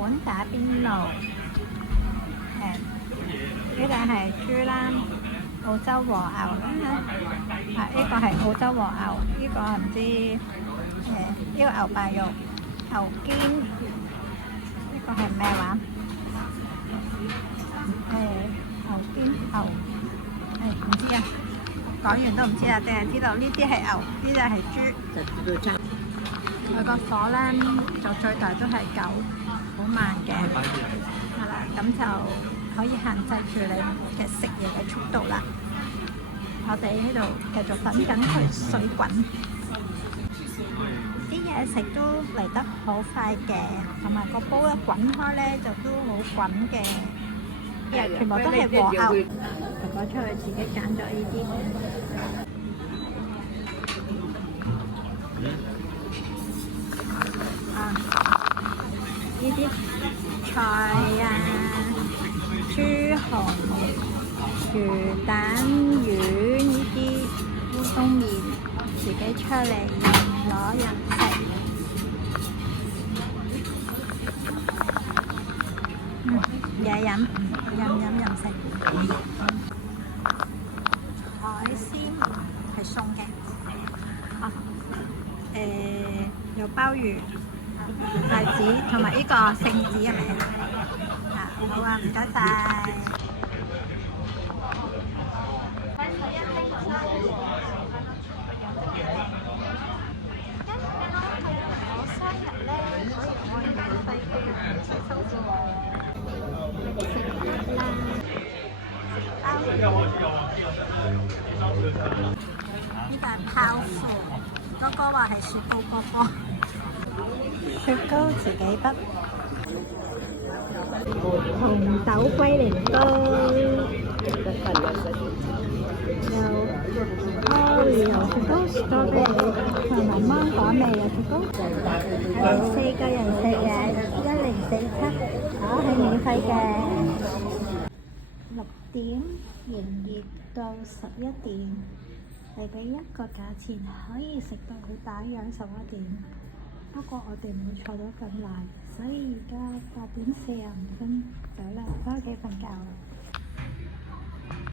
本打邊爐，呢個係豬腩、澳洲和牛啦，呢個係澳洲和牛，呢個唔知呢個牛扒肉、牛肩，呢個係咩話？牛肩牛，唔知啊，講完都唔知啊，淨係知道呢啲係牛，呢隻係豬。佢個火咧就最大都係9，好慢嘅，係啦，咁就可以限制住你嘅食嘢嘅速度啦。我哋喺度繼續等緊佢水滾，啲嘢食都嚟得好快嘅，同埋個煲一滾開咧就都好滾嘅，因為全部都係和牛。哥哥出去自己揀咗呢啲。呢啲菜啊，豬紅、魚蛋丸呢啲烏冬麵，自己出嚟攞人食。嘢飲，飲食。海鮮係餸嘅，有鮑魚。帶子同埋呢個聖子係咪啊？好啊，唔該晒。我生日咧，所以我要免費嘅一齊收錢。呢個係泡芙，哥哥話係雪糕哥哥。雪糕自己筆，紅豆龜苓膏，有Oreo雪糕、strawberry同埋芒果味嘅雪糕。4個人食嘅1047，係免費嘅。6點營業到11點，你俾一個價錢可以食到佢打烊11點。不過我哋唔會坐到咁耐，所以而家8點45分走啦，返屋企瞓覺啦。